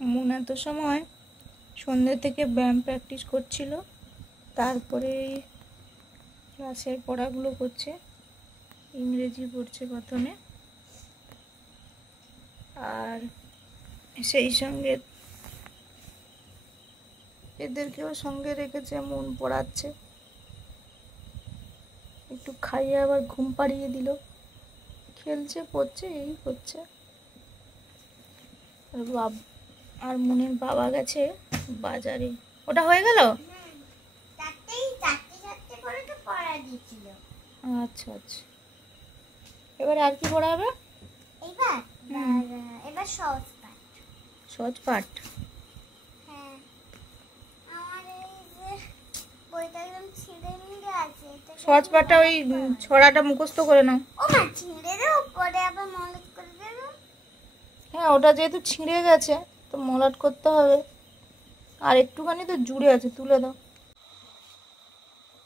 Moon এত সময় সন্ধ্যে থেকে ব্যায়াম প্র্যাকটিস করছিল, তারপরে ক্লাসের পড়াগুলো করছে। ইংরেজি পড়ছে প্রথমে, আর সেই সঙ্গে এদেরকেও সঙ্গে রেখেছে, মন পড়াচ্ছে। একটু খাইয়ে আবার ঘুম পাড়িয়ে দিল, খেলছে পড়ছে এই করছে। আর মনের বাবা গেছে বাজারে। ওটা হয়ে গেল? আচ্ছা আচ্ছা, এবার আর কি পড়াবে? এবার সহজ পাঠ। সহজ পাঠ? হ্যাঁ, আমার এই যে বইটা একদম ছিঁড়ে নিয়ে আছে। সহজ পাঠটা ওই ছড়াটা মুখস্থ করে নাও। ও মা, ছিঁড়ে দেব, পরে আবার মলট করে দেব। হ্যাঁ, ওটা যেহেতু ছিঁড়ে গেছে তো মলাট করতে হবে। আর একটুখানি তো জুড়ে আছে, তুলে দাও।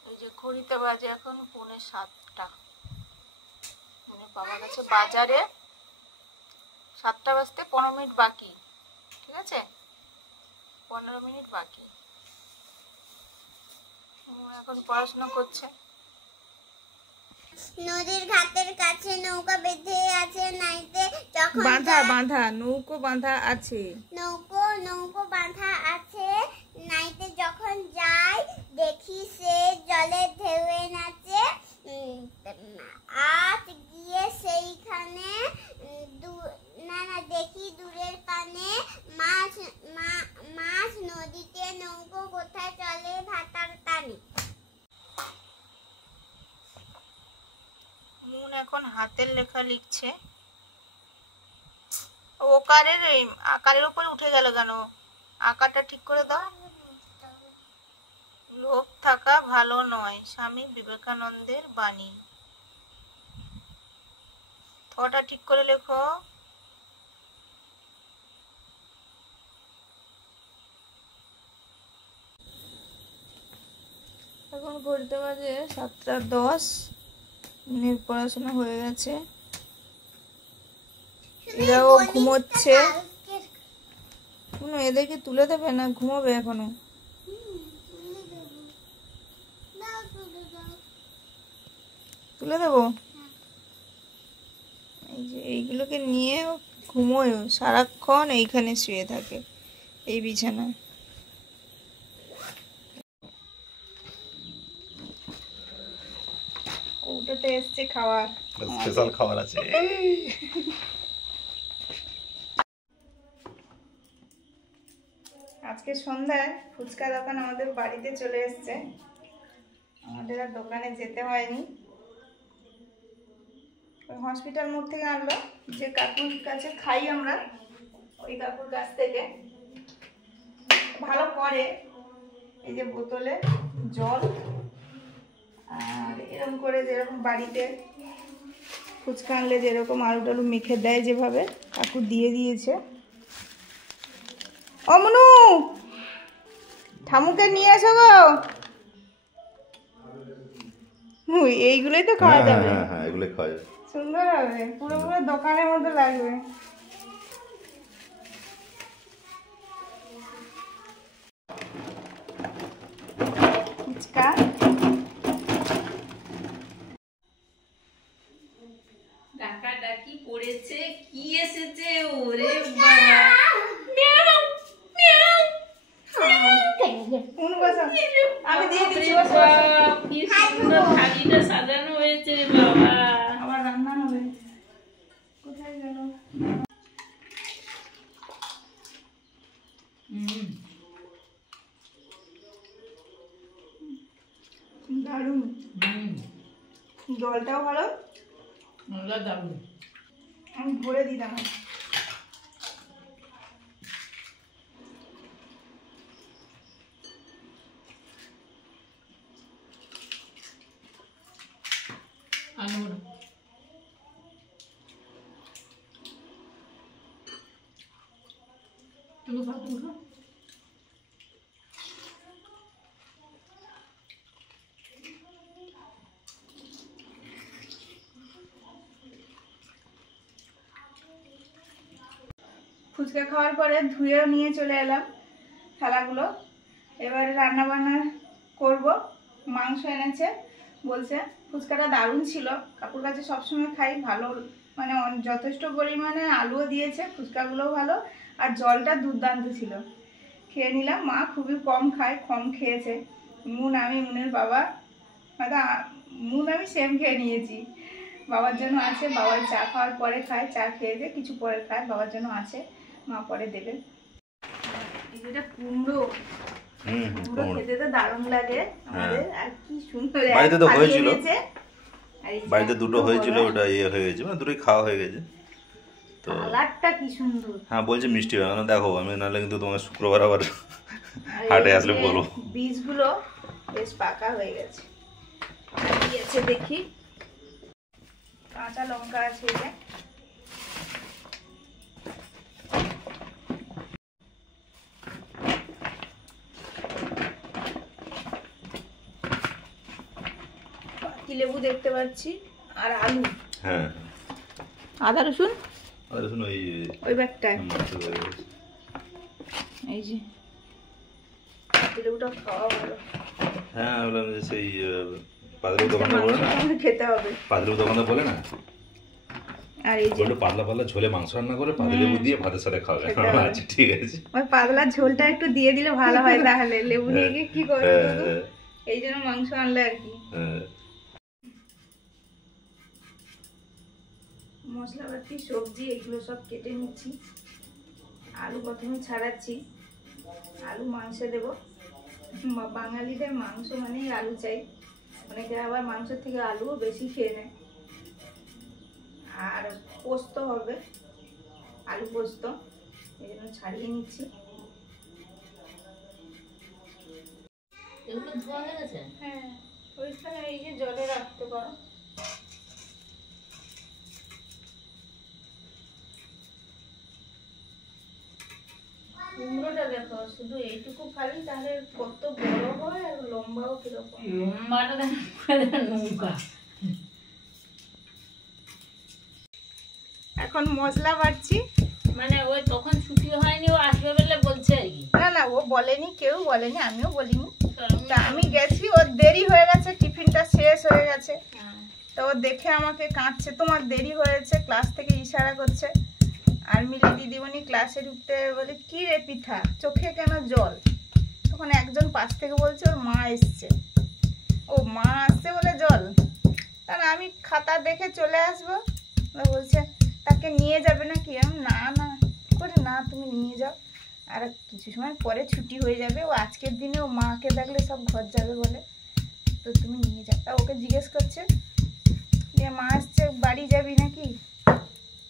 এই যে ঘড়িতে বাজে এখন 6:45। মনে বাবা গেছে বাজারে। 7টা বাজতে 15 মিনিট বাকি, ঠিক আছে? 15 মিনিট বাকি। এখন পড়াশোনা করছে। নদীর ঘাটের কাছে নৌকা বেঁধে আছে নাইতে, যখন বাঁধা নৌকো বাঁধা আছে। নৌকো বাঁধা আছে নাইতে, যখন যাই দেখি সে জলে ঢেউয়ে নাচে। আজ গিয়ে সেইখানে দেখি দূরের পানে মাছ নদীতে, নৌকো কোথায় চলে ভাটার টানে। মুন এখন হাতের লেখা লিখছে। আকারের উপরে উঠে গেল কেন? আকারটা ঠিক করে দাও। লোভ থাকা ভালো নয়, স্বামী বিবেকানন্দের বাণী। থটা ঠিক করে লেখো। এখন ঘড়িতে বাজে 7:10। মিনিট পড়াশোনা হয়ে গেছে, এরাও ঘুমোচ্ছে। এদেরকে তুলে দেবে না? ঘুমোবে এখনো? তুলে দেবো? এই যে এইগুলোকে নিয়ে ঘুমোয়, সারাক্ষণ এইখানে শুয়ে থাকে, এই বিছানায়। ওটাতে এসছে খাবার, স্পেশাল খাবার আছে। আজকে সন্ধ্যায় ফুচকা দোকান আমাদের বাড়িতে চলে এসছে। আমাদের আর দোকানে যেতে হয়নি, হসপিটাল মোড় থেকে আনলো। যে কাকুর কাছে খাই আমরা, ওই কাকুর কাছ থেকে ভালো করে। এই যে বোতলে জল, আর এরকম করে যেরকম বাড়িতে ফুচকা আনলে যেরকম আলু টালু মেখে দেয়, যেভাবে কাকু দিয়ে দিয়েছে। ও মনু, ঠামুকে নিয়ে এসো গো। এইগুলোই তো খাওয়া যাবে। হ্যাঁ, এগুলো খাওয়া যাবে। সুন্দর হবে, পুরো পুরো দোকানের মতো লাগবে। ফুচকা ডাকাডাকি করেছে, কি এসেছে? ওরে বাবা, আমি দিয়ে দিচ্ছি। কি সুন্দর থালিটা সাজানো হয়েছে রে বাবা। আবার রান্না হবে। কোথায় গেল? দারুণ, জলটাও ভালো, দারুণ। আমি ভরে দিলাম। ফুচকা খাওয়ার পরে ধুয়েও নিয়ে চলে এলাম থালাগুলো। এবারে রান্না বান্না করব। মাংস এনেছে, বলছে ফুচকাটা দারুণ ছিল। কাকুর কাছে সবসময় খাই, ভালো মানে যথেষ্ট পরিমাণে আলুও দিয়েছে, ফুচকাগুলোও ভালো, আর জলটা দুর্দান্ত ছিল। খেয়ে নিলাম। মা খুবই কম খায়, কম খেয়েছে। আমি মুনের বাবা হয়তো আমি সেম খেয়ে নিয়েছি। বাবার জন্য আছে, বাবার চা খাওয়ার পরে খায়, চা খেয়েছে কিছু পরে খায়, বাবার জন্য আছে, মা পরে দেবে। এটা কুমড়ো, কুমড়ো খেতে তো দারুণ লাগে আমাদের। আর কি সুন্দর বাড়িতে তো হয়েছিল, বাড়িতে দুটো হয়েছিল, ওটা ইয়ে হয়ে গেছে, মানে দুটোই খাওয়া হয়ে গেছে। তো কালারটা কি সুন্দর। হ্যাঁ বলছে মিষ্টি হবে না, দেখো আমি নাহলে কিন্তু তোমার শুক্রবার আবার হাটে আসলে বলবো। বীজগুলো বেশ পাকা হয়ে গেছে। কি আছে দেখি, কাঁচা লঙ্কা আছে, এই যে পাতি লেবু দেখতে পাচ্ছি, আর আলু, হ্যাঁ আদা রসুন, ওই ব্যাগটায় এই যে পাতি লেবুটা খাওয়া ভালো। হ্যাঁ বললাম যে সেই পাতলেবু দোকানদার বলে না, খেতে হবে পাতলেবু দোকানদার বলে না, আর এই যে বললো পাতলা পাতলা ঝোলে মাংস রান্না করে পাতলেবু দিয়ে ভাতের সাথে খাবে। আচ্ছা ঠিক আছে, ওই পাতলা ঝোলটা একটু দিয়ে দিলে ভালো হয়, তাহলে লেবু নিয়ে গিয়ে কি করবে, এই জন্য মাংস আনলে আর কি। মশলাপাতি সবজি এগুলো সব কেটে নিচ্ছি। আলু প্রথমে ছাড়াচ্ছি, আলু মাংসে দেবো। বাঙালিদের মাংস মানেই আলু চাই, অনেকে আবার মাংসের থেকে আলুও বেশি খেয়ে নেয়। আর পোস্ত হবে, আলু পোস্ত, এই জন্য ছাড়িয়ে নিচ্ছি। এগুলো ধোয়া হয়ে গেছে? হ্যাঁ, ওইখানে এই যে জলে রাখতে পারো। কুমড়োটা দেখো, শুধু এইটুকু খালি, তাহলে কত বড় হয় আর লম্বাও কিরকম। লম্বাটা নৌকা। এখন মশলা বাটছি। মানে ওই তখন ছুটি হয়নি, ও আসবে বলে বলছে আর কি। না না, ও বলেনি, কেউ বলেনি, আমিও বলিনি। তা আমি গেছি, ওর দেরি হয়ে গেছে, টিফিনটা শেষ হয়ে গেছে। তো ও দেখে আমাকে কাঁদছে, তোমার দেরি হয়েছে, ক্লাস থেকে ইশারা করছে। আর মিলি দিদিমণি ক্লাসে ঢুকতে বলে, কি রে পিঠা, চোখে কেন জল? তখন একজন পাশ থেকে বলছে ওর মা এসছে। ও মা আসছে বলে জল? তাহলে আমি খাতা দেখে চলে আসবো। বলছে তাকে নিয়ে যাবে নাকি? না না করে, না তুমি নিয়ে যাও, আর কিছু সময় পরে ছুটি হয়ে যাবে। ও আজকের দিনে ও মাকে দেখলে সব ঘর যাবে বলে, তো তুমি নিয়ে যাও। তা ওকে জিজ্ঞেস করছে যে মা আসছে, বাড়ি যাবি নাকি?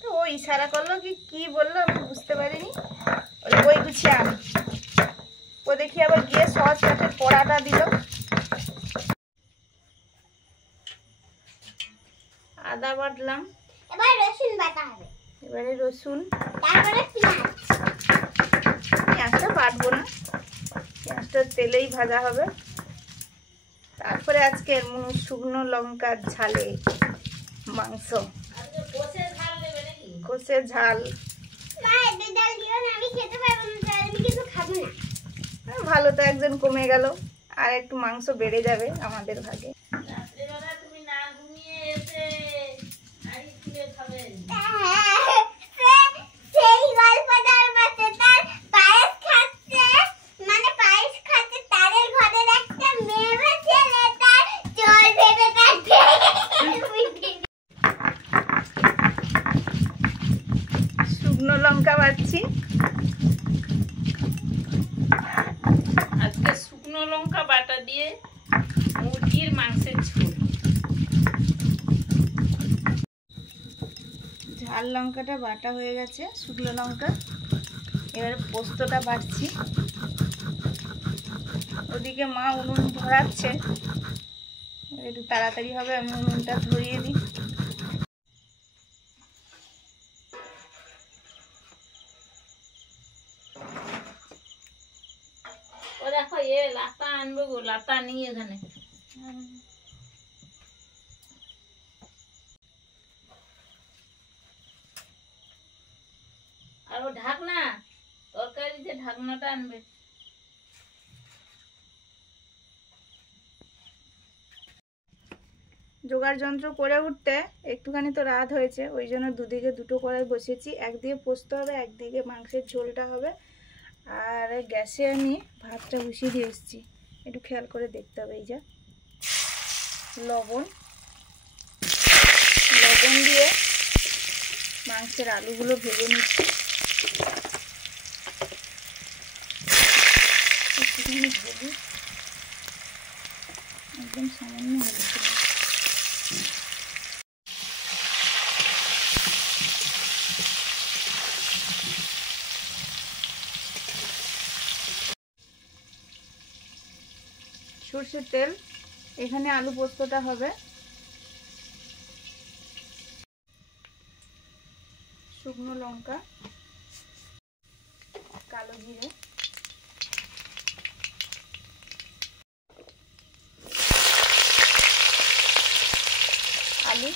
তো ও ইশারা করলো, কি বললো আমি বুঝতে পারিনি। ওই বই গুছিয়ে আন। ও দেখি আবার গিয়ে সস কাঠের পড়াটা দিল। আদা বাটলাম, এবার রসুন বাটা হবে, এবারে রসুন, তারপরে পেঁয়াজ। পেঁয়াজটা বাটবো না, পেঁয়াজটা তেলেই ভাজা হবে। তারপরে আজকে শুকনো লঙ্কার ঝালে মাংস, কষে ঝাল। মা এত ডাল দিও না, আমি খেতে পারবো না, তাই আমি কিছু খাবো না। ভালো, তো একজন কমে গেল, আর একটু মাংস বেড়ে যাবে আমাদের ভাগে। রাত্রেবেলা তুমি না ঘুমিয়ে এসে আর স্কুলে খাবেন। সেই গল্পটার মধ্যে তার পায়েস খাচ্ছে, মানে পায়েস খাচ্ছে, তাদের ঘরের একটা মেয়ে বা ছেলে তার জল ভেবে কাটছে। শুকনো লঙ্কা বাটছি। আজকে শুকনো লঙ্কা বাটা দিয়ে মুরগির মাংসের ঝোল। ঝাল লঙ্কাটা বাটা হয়ে গেছে, শুকনো লঙ্কা। এবারে পোস্তটা বাটছি। ওদিকে মা উনুন ধরাচ্ছে, একটু তাড়াতাড়ি হবে, আমি উনুনটা ধরিয়ে দিই। ও দেখো লাতা আনবো গো, লাতা নিয়ে এখানে। আর ও ঢাক না, ঢাকনাটা আনবে। জোগাড় যন্ত্র করে উঠতে একটুখানি তো রাত হয়েছে, ওই জন্য দুদিকে দুটো কড়াই বসেছি। একদিকে পোস্ত হবে, একদিকে মাংসের ঝোলটা হবে। আর গ্যাসে আমি ভাতটা বসিয়ে দিয়ে এসেছি, একটু খেয়াল করে দেখতে হবে। এই যে লবণ দিয়ে মাংসের আলুগুলো ভেজে নিচ্ছি। একটুখানি হলুদ, একদম সামান্য হলুদ দিলাম। সরষের তেল, এখানে আলু পোস্তটা হবে। শুকনো লঙ্কা, কালো জিরে, আলু,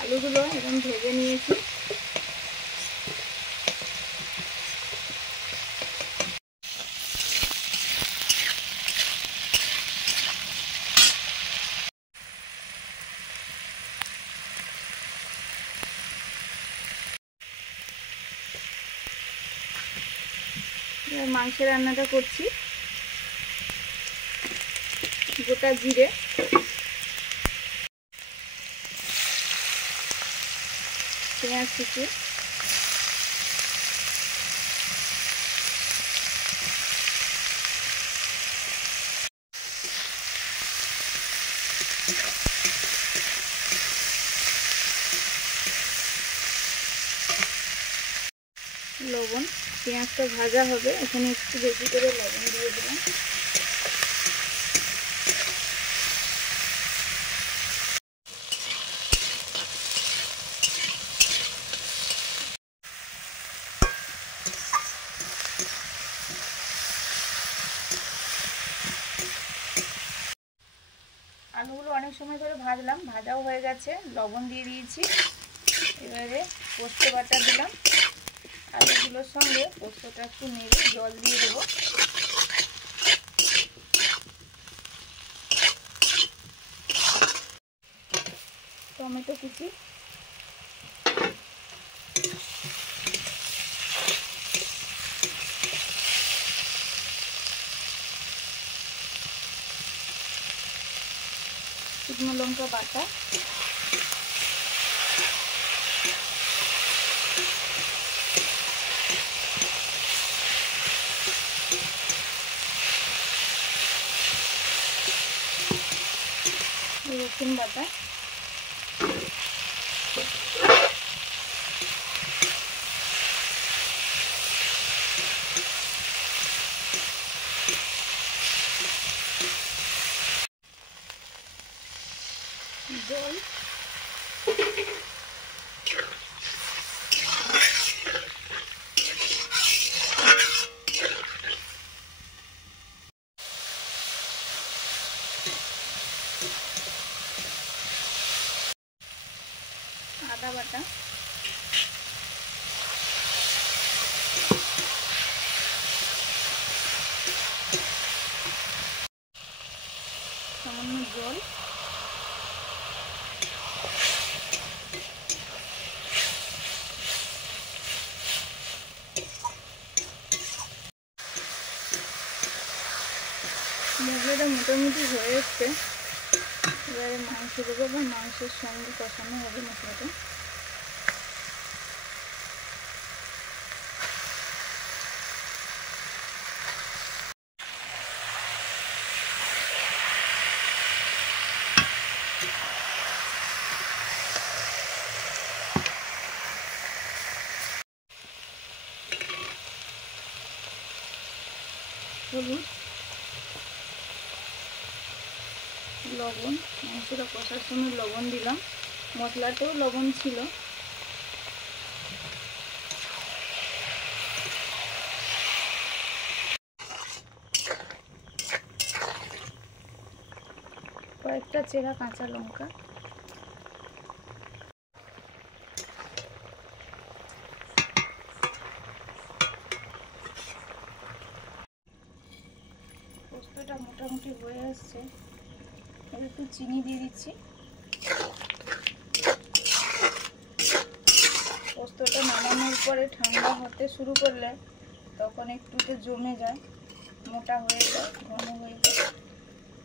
আলুগুলো এরকম ভেজে নিয়েছি। এবার মাংসের রান্নাটা করছি। গোটা জিরে, পেঁয়াজ কুচি, লবণ। পেঁয়াজটা ভাজা হবে, এখানে একটু বেশি করে লবণ দিয়ে দিলাম। আলুগুলো অনেক সময় ধরে ভাজলাম, ভাজাও হয়ে গেছে। লবণ দিয়ে দিয়েছি। এবারে পোস্ত বাটা দিলাম। আলুগুলোর সঙ্গে পোস্তটা একটু নেড়ে জল দিয়ে দেবো। টমেটো কুচি, শুকনো লঙ্কা বাটা, রসুন বাটা, জল, আদা বাটা, সামান্য জল, মশলাটা মোটামুটি হয়ে এসছে। এবারে মাংস দেবো, বা মাংসের সঙ্গে কষানো হবে মশলাটা। হলুদ, লবণ, মাংসটা কষার সময় লবণ দিলাম, মশলাতেও লবণ ছিল। একটা চেরা কাঁচা লঙ্কা, পোস্তটা মোটামুটি হয়ে আসছে। এবার একটু চিনি দিয়ে দিচ্ছি। পোস্তটা নামানোর পরে ঠান্ডা হতে শুরু করলে তখন একটুতে জমে যায়, মোটা হয়ে যায়, ঘন হয়ে যায়।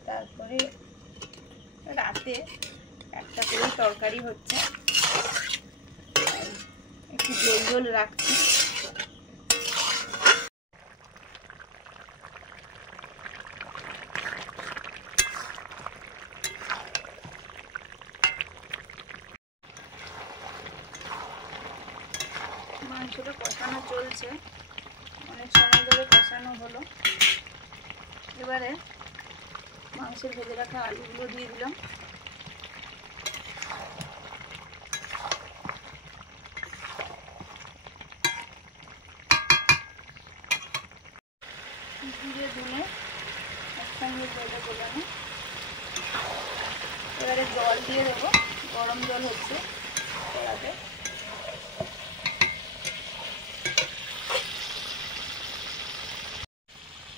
তারপরে রাতে একটা করে তরকারি হচ্ছে, একটু ঝোল ঝোল রাখছি। মাংসটা কষানো চলছে, অনেক সময় ধরে কষানো হলো। এবারে মাংসের ভেজে রাখা আলুগুলো দিয়ে দিলাম। জিরে ধনে একসঙ্গে জলে গোলানো। এবারে জল দিয়ে দেবো, গরম জল হচ্ছে কড়াতে।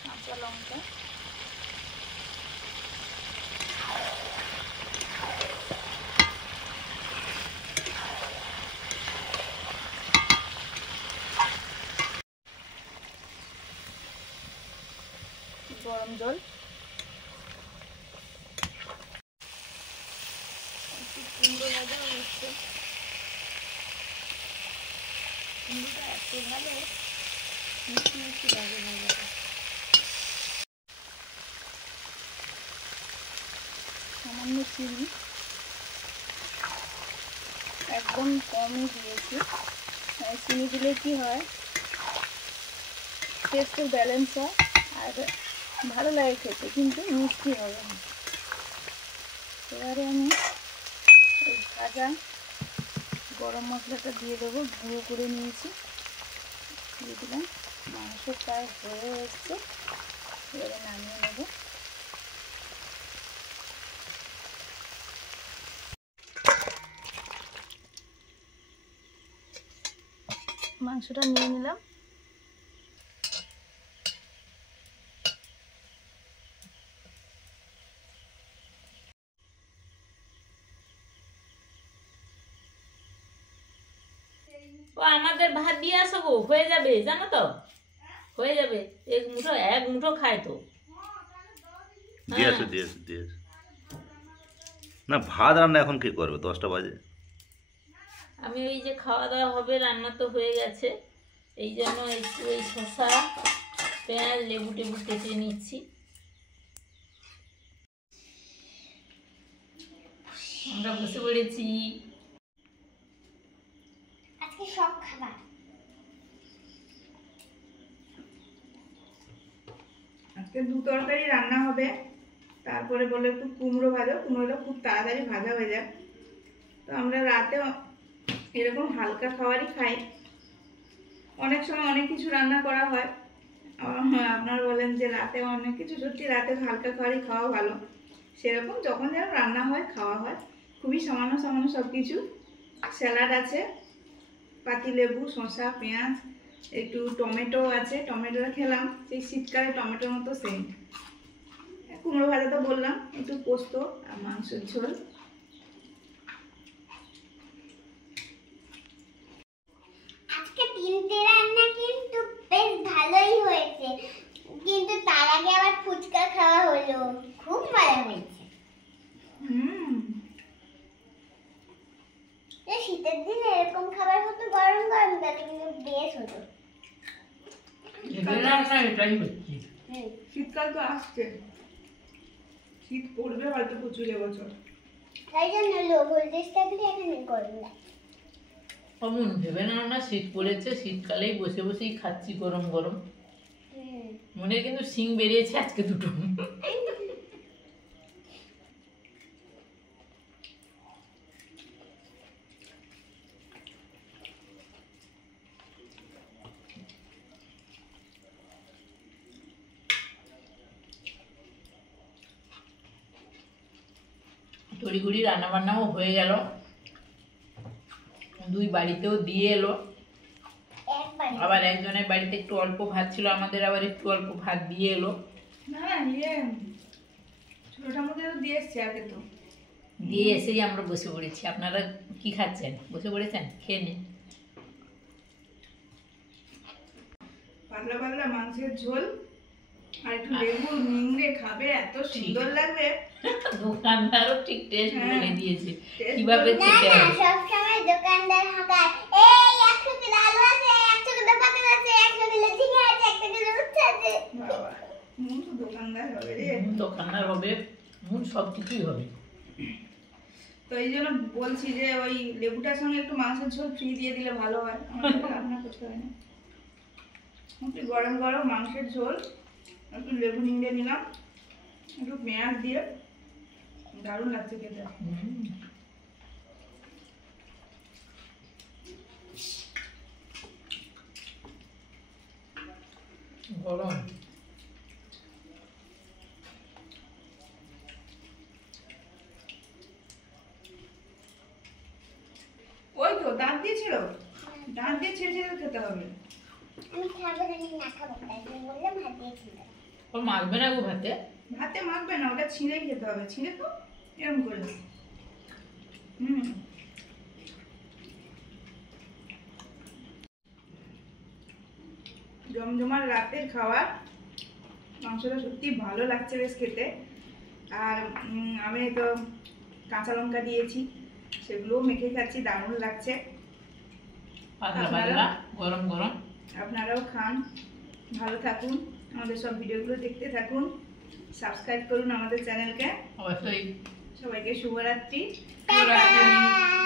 কাঁচা লঙ্কা, গরম জল, একটু কুমড়ো ভাজা হচ্ছে। কুমড়োটা এত ভালো মিষ্টি মিষ্টি লাগে ভাজাটা। সামান্য চিনি, একদম কমই দিয়েছি। চিনি দিলে কি হয়, টেস্টের ব্যালেন্স হয় আর ভালো লাগে খেতে, কিন্তু মিষ্টি হবে না। এবারে আমি এই ভাজা গরম মশলাটা দিয়ে দেবো, গুঁড়ো করে নিয়েছি, দিয়ে দিলাম। মাংস প্রায় হয়ে এসছে, এবারে নামিয়ে নেব। মাংসটা নিয়ে নিলাম। ও আমাদের ভাত দিয়ে আসো গো, হয়ে যাবে জানো তো, হয়ে যাবে। এক মুঠো খায় তো। দিয়ে আসো দিয়ে আসো দিয়ে আসো। না ভাত রান্না এখন কি করবে, 10টা বাজে। আমি ওই যে খাওয়া দাওয়া হবে, রান্না তো হয়ে গেছে, এই জন্য একটু ওই শসা পেঁয়াজ লেবু টেবু কেটে নিচ্ছি। আমরা বসে পড়েছি। আজকে সব খাবার আজকে 2 তরকারি রান্না হবে। তারপরে বলে একটু কুমড়ো ভাজা, কুমড়োটা খুব তাড়াতাড়ি ভাজা হয়ে যায়। তো আমরা রাতে এরকম হালকা খাবারই খাই। অনেক সময় অনেক কিছু রান্না করা হয়, আপনারা বলেন যে রাতে অনেক কিছু, সত্যি রাতে হালকা খাবারই খাওয়া ভালো। সেরকম যখন যেন রান্না হয় খাওয়া হয়, খুবই সামান্য সামান্য সব কিছু। স্যালাড আছে, পাতিলেবু, শসা, পেঁয়াজ, একটু টমেটো আছে, টমেটোটা খেলাম, সেই শীতকালে টমেটোর মতো সেন্ট। কুমড়ো ভাজা তো বললাম, একটু পোস্ত আর মাংসের ঝোল। আজকে 3টে রান্না কিন্তু বেশ ভালোই হয়েছে, কিন্তু তার আগে আবার ফুচকা খাওয়া হলো, খুব মজা হয়েছে। শীতের দিনে এরকম খাবার হতো গরম গরম, তাহলে কিন্তু বেশ হতো। এটাই হচ্ছে। শীতকাল তো আসছে, শীত পড়বে হয়তো প্রচুর এবছর। তাই জন্য লো ভোল্টেজ থাকলে এখানে গরম লাগে। অমন ভেবে নাও না শীত পড়েছে, শীতকালেই বসে বসেই খাচ্ছি গরম গরম। মনে কিন্তু শিং বেরিয়েছে আজকে দুটো। তড়িঘড়ি রান্নাবান্নাও হয়ে গেল, দুই বাড়িতেও দিয়ে এলো। একবার আবার একজনের বাড়িতে একটু অল্প ভাত ছিল, আমাদের আবার একটু অল্প ভাত দিয়ে এলো। না ছোটটার মধ্যে তো দিয়ে এসছে আগে তো। দিয়ে এসেই আমরা বসে পড়েছি। আপনারা কি খাচ্ছেন? বসে পড়েছেন? খেয়ে নিন। পাতলা পাতলা মাংসের ঝোল আর একটু লেবু নিংড়ে খাবে, এত সুন্দর লাগবে। দোকানদারও ঠিক টেস্ট হ্যাঁ। বলে দিয়েছে Taste কিভাবে না খেতে না, হবে। সবসময় দোকানদার হাঁকায়, এই 100 কিলো আলু আছে, 100 কিলো পটল আছে, 100 কিলো ঝিঙে আছে, 100 কিলো উচ্ছে আছে। বাবা মন তো দোকানদার হবে রে। দোকানদার হবে, সব কিছুই হবে। তো এই জন্য বলছি যে ওই লেবুটার সঙ্গে একটু মাংসের ঝোল ফ্রি দিয়ে দিলে ভালো হয়। আমার তো রান্না করতে হয় না। একটু গরম গরম মাংসের ঝোল, একটু লেবু নিংড়ে নিলাম, একটু পেঁয়াজ দিয়ে, দারুণ লাগছে খেতে। গরম। ওই তো দাঁত দিয়ে ছিল, দাঁত দিয়ে ছেড়ে ছেড়ে খেতে হবে। আমি খাবো জানি না খাবো, তাই জন্য বললাম ভাত দিয়েছিল। ও মাখবে না গো ভাতে? ভাতে মাখবে না, ওটা ছিঁড়েই খেতে হবে। ছিঁড়ে তো এরকম করে। জমজমার রাতের খাওয়া, মাংসটা সত্যি ভালো লাগছে বেশ খেতে। আর আমি তো কাঁচা লঙ্কা দিয়েছি, সেগুলোও মেখে খাচ্ছি, দারুণ লাগছে। পাতলা পাতলা গরম গরম। আপনারাও খান, ভালো থাকুন, আমাদের সব ভিডিওগুলো দেখতে থাকুন, সাবস্ক্রাইব করুন আমাদের চ্যানেলকে। অবশ্যই। সবাইকে শুভরাত্রি। টাটা।